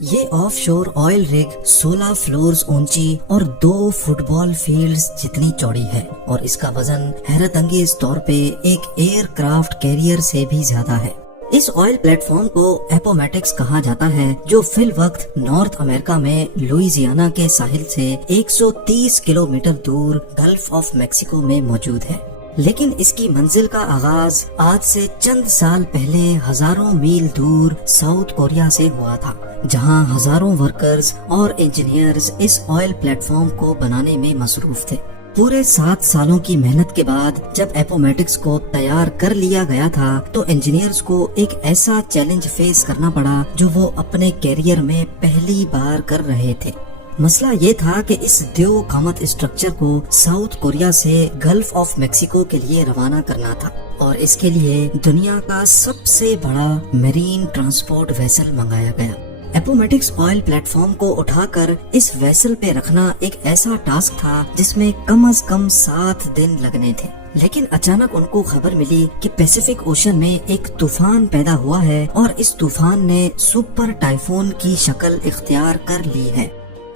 یہ آف شور آئل ریگ 16 فلورز اونچی اور 2 فٹ بال فیلڈز جتنی چوڑی ہے، اور اس کا وزن حیرت انگیز طور پہ ایک ایئر کرافٹ کیریئر سے بھی زیادہ ہے۔ اس آئل پلیٹ فارم کو اپومیٹکس کہا جاتا ہے، جو فی الوقت نارتھ امریکہ میں لوئیزیانا کے ساحل سے 130 کلومیٹر دور گلف آف میکسیکو میں موجود ہے۔ لیکن اس کی منزل کا آغاز آج سے چند سال پہلے ہزاروں میل دور ساؤتھ کوریا سے ہوا تھا، جہاں ہزاروں ورکرز اور انجینئرز اس آئل پلیٹ فارم کو بنانے میں مصروف تھے۔ پورے 7 سالوں کی محنت کے بعد جب اپومیٹکس کو تیار کر لیا گیا تھا تو انجینئرز کو ایک ایسا چیلنج فیس کرنا پڑا جو وہ اپنے کیریئر میں پہلی بار کر رہے تھے۔ مسئلہ یہ تھا کہ اس دیو قامت اسٹرکچر کو ساؤتھ کوریا سے گلف آف میکسیکو کے لیے روانہ کرنا تھا، اور اس کے لیے دنیا کا سب سے بڑا میرین ٹرانسپورٹ ویسل منگایا گیا۔ اپومیٹکس آئل پلیٹ فارم کو اٹھا کر اس ویسل پہ رکھنا ایک ایسا ٹاسک تھا جس میں کم از کم 7 دن لگنے تھے، لیکن اچانک ان کو خبر ملی کہ پیسیفک اوشن میں ایک طوفان پیدا ہوا ہے، اور اس طوفان نے سپر ٹائفون کی شکل اختیار کر لی ہے۔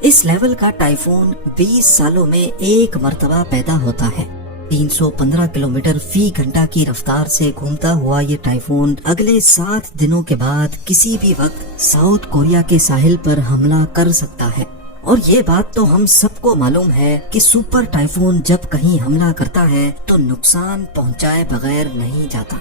اس لیول کا ٹائفون 20 سالوں میں ایک مرتبہ پیدا ہوتا ہے۔ 315 کلومیٹر فی گھنٹہ کی رفتار سے گھومتا ہوا یہ ٹائفون اگلے 7 دنوں کے بعد کسی بھی وقت ساؤتھ کوریا کے ساحل پر حملہ کر سکتا ہے۔ اور یہ بات تو ہم سب کو معلوم ہے کہ سپر ٹائفون جب کہیں حملہ کرتا ہے تو نقصان پہنچائے بغیر نہیں جاتا۔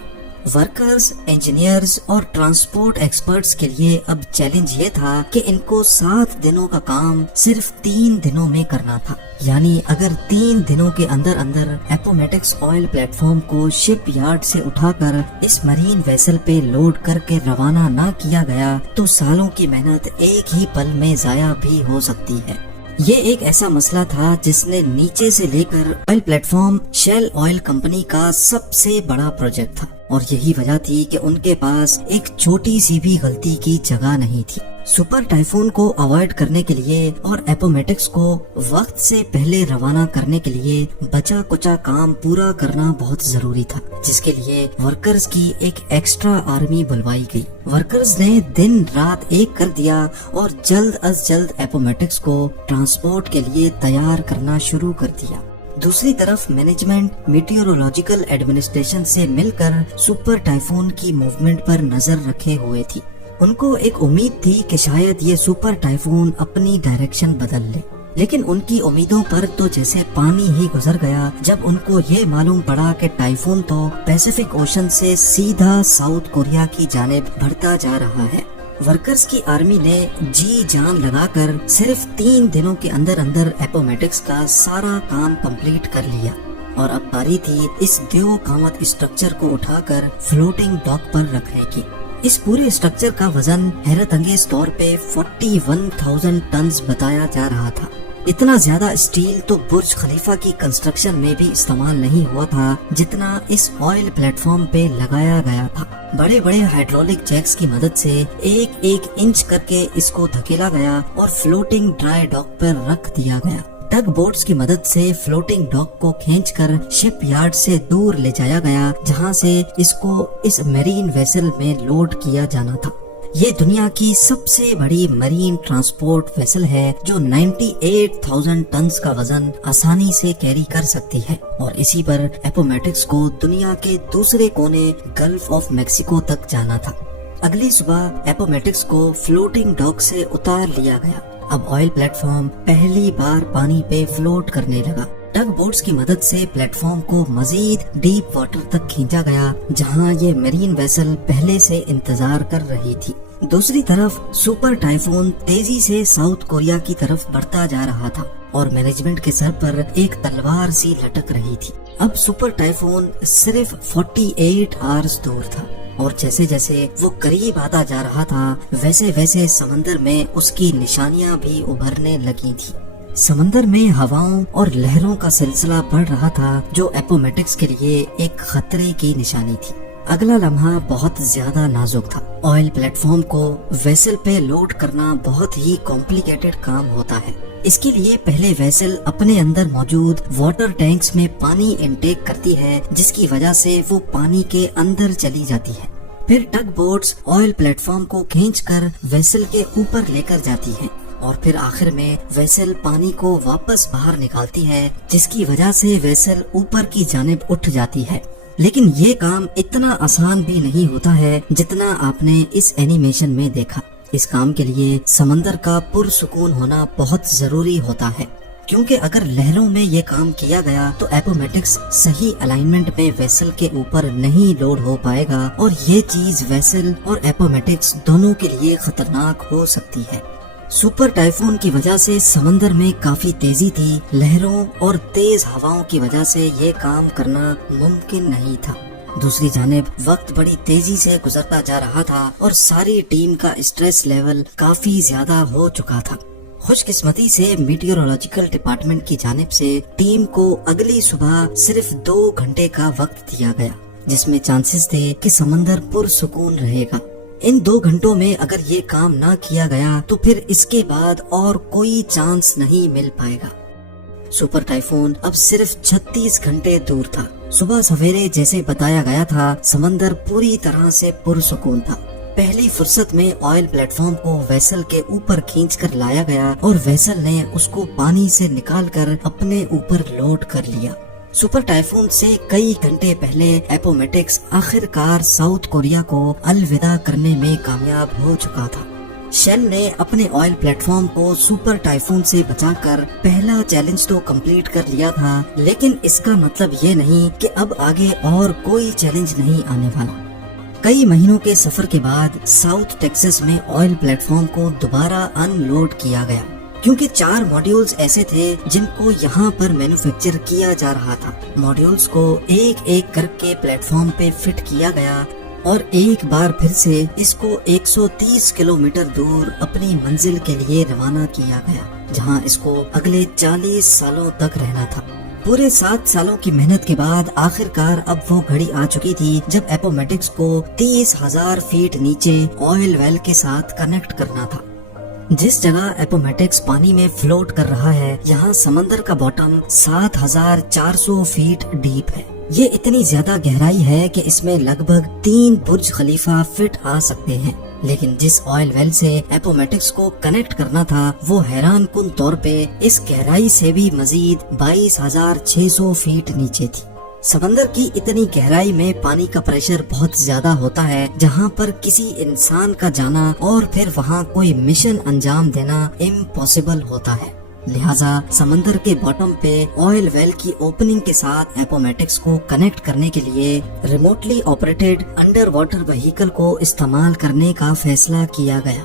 ورکرز، انجینئرز اور ٹرانسپورٹ ایکسپرٹس کے لیے اب چیلنج یہ تھا کہ ان کو 7 دنوں کا کام صرف 3 دنوں میں کرنا تھا، یعنی اگر 3 دنوں کے اندر اپومیٹکس آئل پلیٹ فارم کو شپ یارڈ سے اٹھا کر اس مرین ویسل پہ لوڈ کر کے روانہ نہ کیا گیا تو سالوں کی محنت ایک ہی پل میں ضائع بھی ہو سکتی ہے۔ یہ ایک ایسا مسئلہ تھا جس نے نیچے سے لے کر oil plate form shell oil company کا سب سے بڑا پروجیکٹ تھا، اور یہی وجہ تھی کہ ان کے پاس ایک چھوٹی سی بھی غلطی کی جگہ نہیں تھی۔ سپر ٹائفون کو اوائڈ کرنے کے لیے اور اپومیٹکس کو وقت سے پہلے روانہ کرنے کے لیے بچا کچا کام پورا کرنا بہت ضروری تھا، جس کے لیے ورکرز کی ایک ایکسٹرا آرمی بلوائی گئی۔ ورکرز نے دن رات ایک کر دیا اور جلد از جلد اپومیٹکس کو ٹرانسپورٹ کے لیے تیار کرنا شروع کر دیا۔ دوسری طرف مینجمنٹ میٹیورولوجیکل ایڈمنسٹریشن سے مل کر سپر ٹائفون کی موومنٹ پر نظر رکھے ہوئے تھی۔ ان کو ایک امید تھی کہ شاید یہ سپر ٹائفون اپنی ڈائریکشن بدل لے، لیکن ان کی امیدوں پر تو جیسے پانی ہی گزر گیا جب ان کو یہ معلوم پڑا کہ ٹائفون تو پیسیفک اوشن سے سیدھا ساؤتھ کوریا کی جانب بڑھتا جا رہا ہے۔ ورکرز کی آرمی نے جی جان لگا کر صرف 3 دنوں کے اندر اپومیٹکس کا سارا کام کمپلیٹ کر لیا، اور اب باری تھی اس دیو قامت اسٹرکچر کو اٹھا کر فلوٹنگ ڈاک پر رکھنے کی۔ اس پورے اسٹرکچر کا وزن حیرت انگیز طور پہ 41,000 ٹنز بتایا جا رہا تھا۔ اتنا زیادہ اسٹیل تو برج خلیفہ کی کنسٹرکشن میں بھی استعمال نہیں ہوا تھا جتنا اس آئل پلیٹ فارم پہ لگایا گیا تھا۔ بڑے بڑے ہائیڈرولک جیکس کی مدد سے ایک انچ کر کے اس کو دھکیلا گیا اور فلوٹنگ ڈرائی ڈاک پر رکھ دیا گیا۔ ٹگ بوٹس کی مدد سے فلوٹنگ ڈاک کو کھینچ کر شپ یارڈ سے دور لے جایا گیا، جہاں سے اس کو اس میرین ویسل میں لوڈ کیا جانا تھا۔ یہ دنیا کی سب سے بڑی مرین ٹرانسپورٹ ویسل ہے جو 98,000 ٹنز کا وزن آسانی سے کیری کر سکتی ہے، اور اسی پر اپومیٹکس کو دنیا کے دوسرے کونے گلف آف میکسیکو تک جانا تھا۔ اگلی صبح اپومیٹکس کو فلوٹنگ ڈاک سے اتار لیا گیا۔ اب آئل پلیٹ فارم پہلی بار پانی پہ فلوٹ کرنے لگا۔ ٹگ بوٹس کی مدد سے پلیٹ فارم کو مزید ڈیپ واٹر تک کھینچا گیا، جہاں یہ میرین ویسل پہلے سے انتظار کر رہی تھی۔ دوسری طرف سپر ٹائفون تیزی سے ساؤتھ کوریا کی طرف بڑھتا جا رہا تھا، اور مینجمنٹ کے سر پر ایک تلوار سی لٹک رہی تھی۔ اب سپر ٹائفون صرف 48 آورز دور تھا، اور جیسے جیسے وہ قریب آتا جا رہا تھا ویسے ویسے سمندر میں اس کی نشانیاں بھی ابھرنے لگی تھی۔ سمندر میں ہواؤں اور لہروں کا سلسلہ بڑھ رہا تھا جو اپومیٹکس کے لیے ایک خطرے کی نشانی تھی۔ اگلا لمحہ بہت زیادہ نازک تھا۔ آئل پلیٹ فارم کو ویسل پہ لوڈ کرنا بہت ہی کمپلیکیٹڈ کام ہوتا ہے۔ اس کے لیے پہلے ویسل اپنے اندر موجود واٹر ٹینکس میں پانی انٹیک کرتی ہے، جس کی وجہ سے وہ پانی کے اندر چلی جاتی ہے۔ پھر tug boats oil platform کو کھینچ کر ویسل کے اوپر لے کر جاتی ہیں اور پھر آخر میں ویسل پانی کو واپس باہر نکالتی ہے، جس کی وجہ سے ویسل اوپر کی جانب اٹھ جاتی ہے۔ لیکن یہ کام اتنا آسان بھی نہیں ہوتا ہے جتنا آپ نے اس اینیمیشن میں دیکھا۔ اس کام کے لیے سمندر کا پرسکون ہونا بہت ضروری ہوتا ہے، کیونکہ اگر لہروں میں یہ کام کیا گیا تو ایپومیٹکس صحیح الائنمنٹ میں ویسل کے اوپر نہیں لوڈ ہو پائے گا اور یہ چیز ویسل اور ایپومیٹکس دونوں کے لیے خطرناک ہو سکتی ہے۔ سپر ٹائفون کی وجہ سے سمندر میں کافی تیزی تھی، لہروں اور تیز ہواؤں کی وجہ سے یہ کام کرنا ممکن نہیں تھا۔ دوسری جانب وقت بڑی تیزی سے گزرتا جا رہا تھا اور ساری ٹیم کا اسٹریس لیول کافی زیادہ ہو چکا تھا۔ خوش قسمتی سے میٹیورولوجیکل ڈپارٹمنٹ کی جانب سے ٹیم کو اگلی صبح صرف 2 گھنٹے کا وقت دیا گیا، جس میں چانسز تھے کہ سمندر پرسکون رہے گا۔ ان 2 گھنٹوں میں اگر یہ کام نہ کیا گیا تو پھر اس کے بعد اور کوئی چانس نہیں مل پائے گا۔ سپر ٹائفون اب صرف 36 گھنٹے دور تھا۔ صبح سویرے جیسے بتایا گیا تھا، سمندر پوری طرح سے پرسکون تھا۔ پہلی فرصت میں آئل پلیٹ فارم کو ویسل کے اوپر کھینچ کر لایا گیا اور ویسل نے اس کو پانی سے نکال کر اپنے اوپر لوڈ کر لیا۔ سپر ٹائفون سے کئی گھنٹے پہلے ایپومیٹکس آخر کار ساؤتھ کوریا کو الوداع کرنے میں کامیاب ہو چکا تھا۔ شیل نے اپنے آئل پلیٹ فارم کو سپر ٹائفون سے بچا کر پہلا چیلنج تو کمپلیٹ کر لیا تھا، لیکن اس کا مطلب یہ نہیں کہ اب آگے اور کوئی چیلنج نہیں آنے والا۔ کئی مہینوں کے سفر کے بعد ساؤتھ ٹیکسس میں آئل پلیٹ فارم کو دوبارہ ان لوڈ کیا گیا، کیونکہ 4 ماڈیولز ایسے تھے جن کو یہاں پر مینوفیکچر کیا جا رہا تھا۔ ماڈیولز کو ایک ایک کر کے پلیٹ فارم پہ فٹ کیا گیا اور ایک بار پھر سے اس کو 130 کلومیٹر دور اپنی منزل کے لیے روانہ کیا گیا، جہاں اس کو اگلے 40 سالوں تک رہنا تھا۔ پورے 7 سالوں کی محنت کے بعد آخر کار اب وہ گھڑی آ چکی تھی جب ایپومیٹکس کو 30,000 فیٹ نیچے آئل ویل کے ساتھ کنیکٹ کرنا تھا۔ جس جگہ ایپومیٹکس پانی میں فلوٹ کر رہا ہے، یہاں سمندر کا باٹم 7,400 فیٹ ڈیپ ہے۔ یہ اتنی زیادہ گہرائی ہے کہ اس میں لگ بھگ 3 برج خلیفہ فٹ آ سکتے ہیں، لیکن جس آئل ویل سے ایپومیٹکس کو کنیکٹ کرنا تھا وہ حیران کن طور پہ اس گہرائی سے بھی مزید 22,600 فیٹ نیچے تھی۔ سمندر کی اتنی گہرائی میں پانی کا پریشر بہت زیادہ ہوتا ہے، جہاں پر کسی انسان کا جانا اور پھر وہاں کوئی مشن انجام دینا امپاسبل ہوتا ہے۔ لہٰذا سمندر کے باٹم پہ آئل ویل کی اوپننگ کے ساتھ ایپومیٹکس کو کنیکٹ کرنے کے لیے remotely operated under water vehicle کو استعمال کرنے کا فیصلہ کیا گیا۔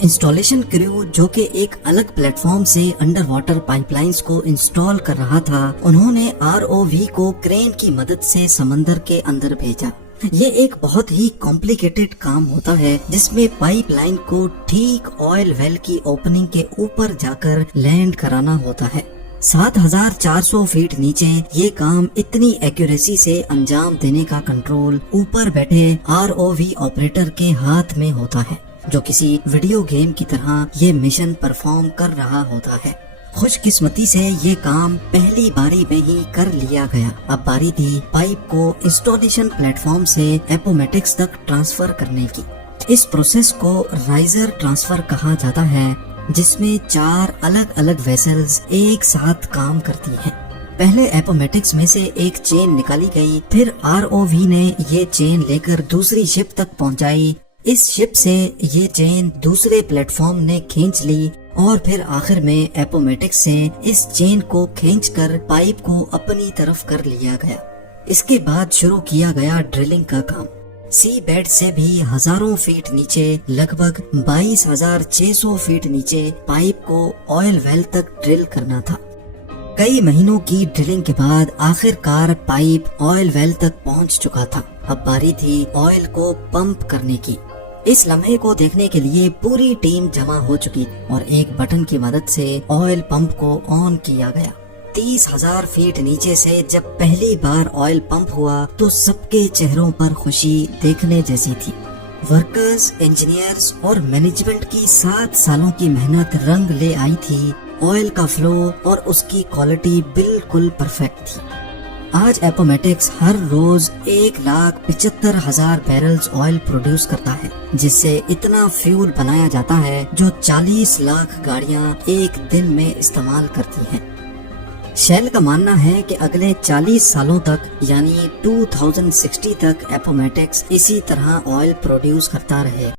انسٹالیشن کریو جو کہ ایک الگ پلیٹ فارم سے انڈر واٹر پائپ لائنز کو انسٹال کر رہا تھا، انہوں نے ROV کو کرین کی مدد سے سمندر کے اندر بھیجا۔ یہ ایک بہت ہی کمپلیکیٹڈ کام ہوتا ہے جس میں پائپ لائن کو ٹھیک آئل ویل کی اوپننگ کے اوپر جا کر لینڈ کرانا ہوتا ہے۔ 7,400 فیٹ نیچے یہ کام اتنی ایکوریسی سے انجام دینے کا کنٹرول اوپر بیٹھے ROV آپریٹر کے ہاتھ میں ہوتا ہے، جو کسی ویڈیو گیم کی طرح یہ مشن پرفارم کر رہا ہوتا ہے۔ خوش قسمتی سے یہ کام پہلی باری میں ہی کر لیا گیا۔ اب باری تھی پائپ کو انسٹالیشن پلیٹ فارم سے ایپومیٹکس تک ٹرانسفر کرنے کی۔ اس پروسیس کو رائزر ٹرانسفر کہا جاتا ہے، جس میں 4 الگ الگ ویسلز ایک ساتھ کام کرتی ہیں۔ پہلے ایپومیٹکس میں سے ایک چین نکالی گئی، پھر ROV نے یہ چین لے کر دوسری شپ تک پہنچائی۔ اس شپ سے یہ چین دوسرے پلیٹ فارم نے کھینچ لی اور پھر آخر میں ایپومیٹکس سے اس چین کو کھینچ کر پائپ کو اپنی طرف کر لیا گیا۔ اس کے بعد شروع کیا گیا ڈرلنگ کا کام۔ سی بیڈ سے بھی ہزاروں فیٹ نیچے، لگ بھگ 22,600 فیٹ نیچے پائپ کو آئل ویل تک ڈرل کرنا تھا۔ کئی مہینوں کی ڈرلنگ کے بعد آخر کار پائپ آئل ویل تک پہنچ چکا تھا۔ اب باری تھی آئل کو پمپ کرنے کی۔ اس لمحے کو دیکھنے کے لیے پوری ٹیم جمع ہو چکی اور ایک بٹن کی مدد سے آئل پمپ کو آن کیا گیا۔ 30,000 فیٹ نیچے سے جب پہلی بار آئل پمپ ہوا تو سب کے چہروں پر خوشی دیکھنے جیسی تھی۔ ورکرز، انجینئرز اور مینجمنٹ کی 7 سالوں کی محنت رنگ لے آئی تھی۔ آئل کا فلو اور اس کی کوالٹی بالکل پرفیکٹ تھی۔ آج اپومیٹکس ہر روز 1,75,000 بیرلز آئل پروڈیوس کرتا ہے، جس سے اتنا فیول بنایا جاتا ہے جو 40 لاکھ گاڑیاں ایک دن میں استعمال کرتی ہیں۔ شیل کا ماننا ہے کہ اگلے 40 سالوں تک یعنی 2060 تک اپومیٹکس اسی طرح آئل پروڈیوس کرتا رہے۔